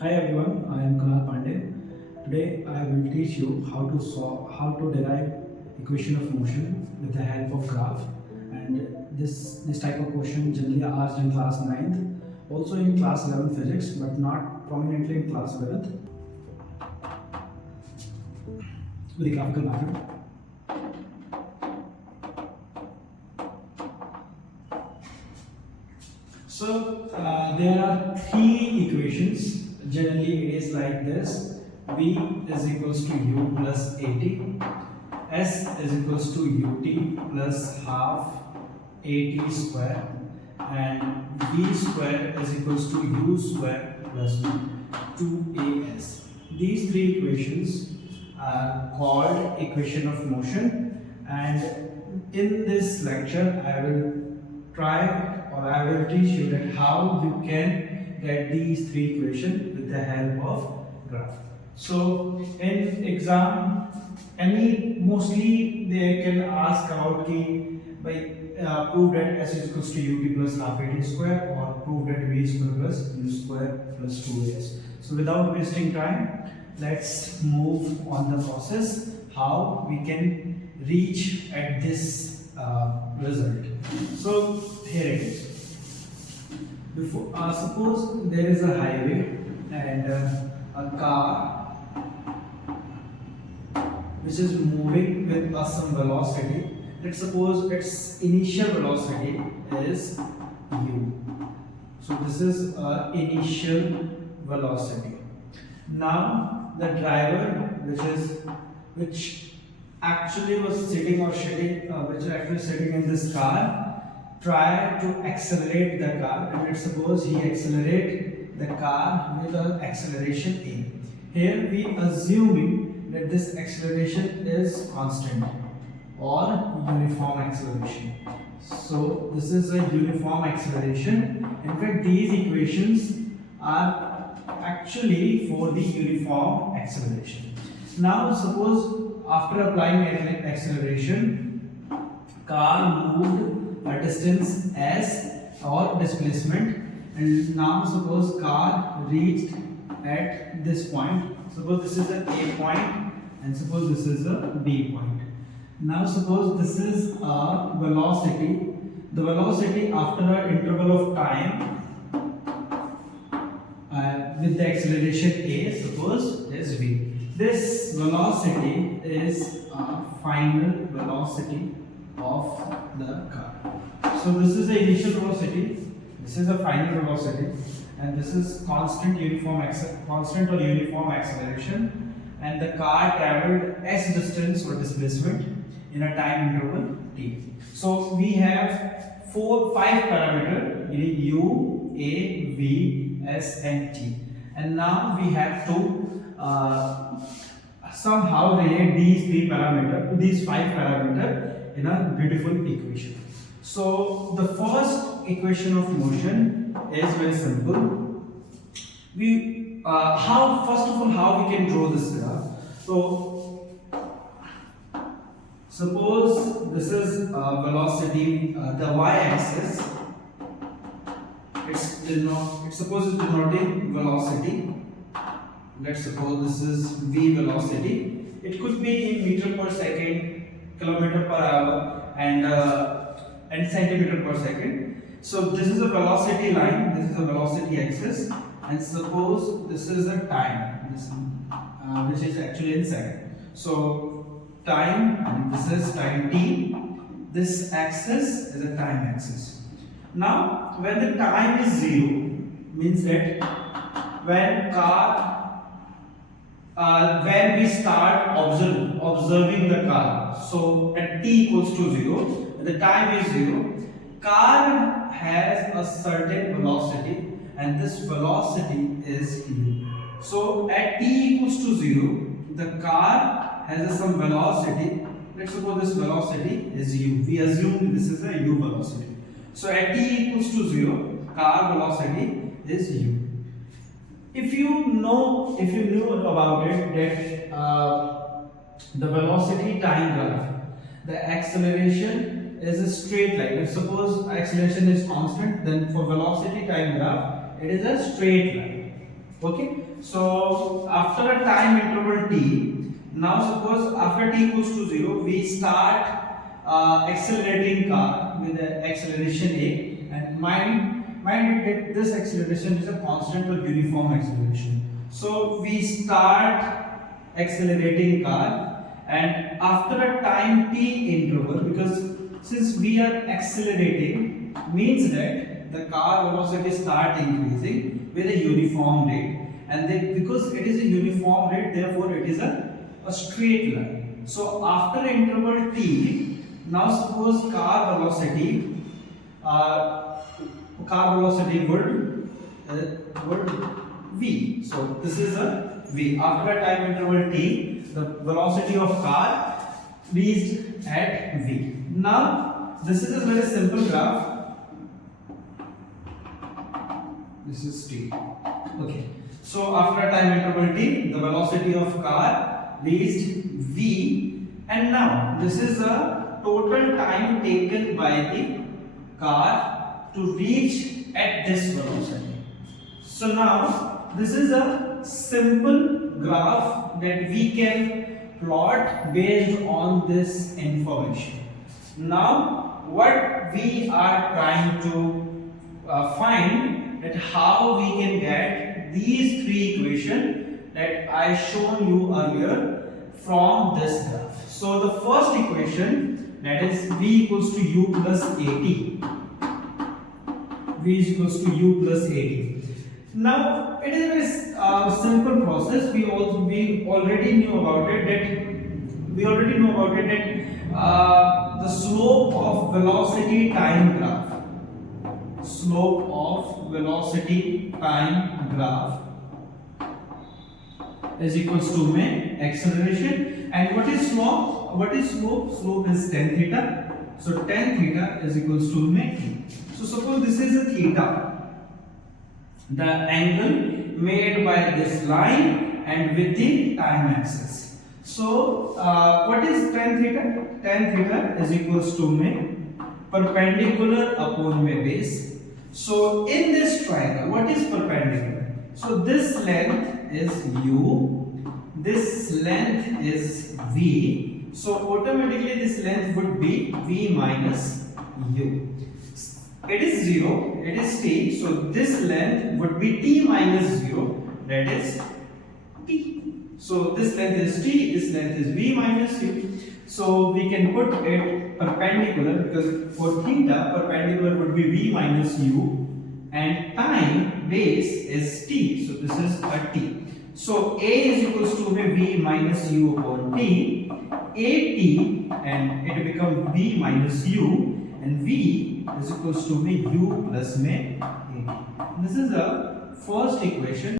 Hi everyone, I am Kunal Pandey. Today I will teach you how to derive equation of motion with the help of graph. And this type of question generally asked in class 9th, also in class 11 physics, but not prominently in class 11th with the graphical method. So there are three equations. Generally, it is like this: V is equals to U plus AT, S is equals to UT plus half AT square, and V square is equals to U square plus 2AS. These three equations are called equation of motion, and in this lecture, I will I will teach you that how you can get these three equations with the help of graph. So in exam, mostly they can ask about ki by prove that s is equals to ut plus half at square, or prove that v square plus u square plus 2as. So without wasting time, let's move on the process how we can reach at this result. So here it is. Suppose there is a highway and a car which is moving with some velocity. Let's suppose its initial velocity is u. So this is initial velocity. Now the driver, which actually was sitting in this car, try to accelerate the car, and let's suppose he accelerate the car with an acceleration a. Here we assuming that this acceleration is constant or uniform acceleration. So this is a uniform acceleration. In fact, these equations are actually for the uniform acceleration. Now suppose after applying acceleration, car moved a distance s or displacement, and now suppose car reached at this point. Suppose this is a point and suppose this is a b point. Now suppose this is a velocity. The velocity after an interval of time with the acceleration a, suppose is v. This velocity is a final velocity of the car. So this is the initial velocity, this is the final velocity, and this is constant or uniform acceleration, and the car traveled s distance or displacement in a time interval t. So we have five parameters: u, a, v, s, and t. And now we have to somehow relate these five parameters in a beautiful equation. So the first equation of motion is very simple. First of all, how we can draw this graph? So suppose this is velocity, the y-axis. It's denoting velocity. Let's suppose this is v velocity. It could be in meter per second, kilometer per hour, and centimeter per second. So this is a velocity line, this is a velocity axis, and suppose this is a time, which is actually in second. So time, and this is time t. This axis is a time axis. Now when the time is 0, means that when we start observing the car, so at t equals to 0, when the time is 0, car has a certain velocity, and this velocity is u. So at t equals to 0, the car has some velocity. Let's suppose this velocity is u. We assume this is a u velocity. So at t equals to 0, car velocity is u. If you knew about it, that the velocity time graph, the acceleration is a straight line. If suppose acceleration is constant, then for velocity time graph, it is a straight line. Okay, so after a time interval t, now suppose after t equals to 0, we start accelerating car with the acceleration a, and mind that this acceleration is a constant or uniform acceleration. So we start accelerating car, and after a time t interval, because since we are accelerating means that the car velocity start increasing with a uniform rate, and then because it is a uniform rate, therefore it is a straight line. So after interval t, now suppose car velocity would v. So this is a v. After a time interval t, the velocity of car reached at v. Now this is a very simple graph. This is t. Okay. So after a time interval t, the velocity of car reached v, and now this is a total time taken by the car to reach at this velocity. So now this is a simple graph that we can plot based on this information. Now what we are trying to find that how we can get these three equations that I shown you earlier from this graph. So the first equation, that is v equals to u plus at. V is equals to u plus at. Now it is a very simple process. We already knew about it that the slope of velocity time graph. Slope of velocity time graph is equals to acceleration. And what is slope? What is slope? Slope is tan theta. So tan theta is equals to t. So suppose this is a theta, the angle made by this line and with the time axis. So what is tan theta? Tan theta is equals to perpendicular upon base. So in this triangle, what is perpendicular? So this length is u, this length is v. So automatically this length would be v minus u. It is 0, it is t. So this length would be t minus 0, that is t. So this length is t, this length is v minus u. So we can put it perpendicular, because for theta perpendicular would be v minus u, and time base is t. So this is a t. So a is equals to v minus u upon t, at, and it becomes v minus u, and v is equals to u plus at. This is the first equation.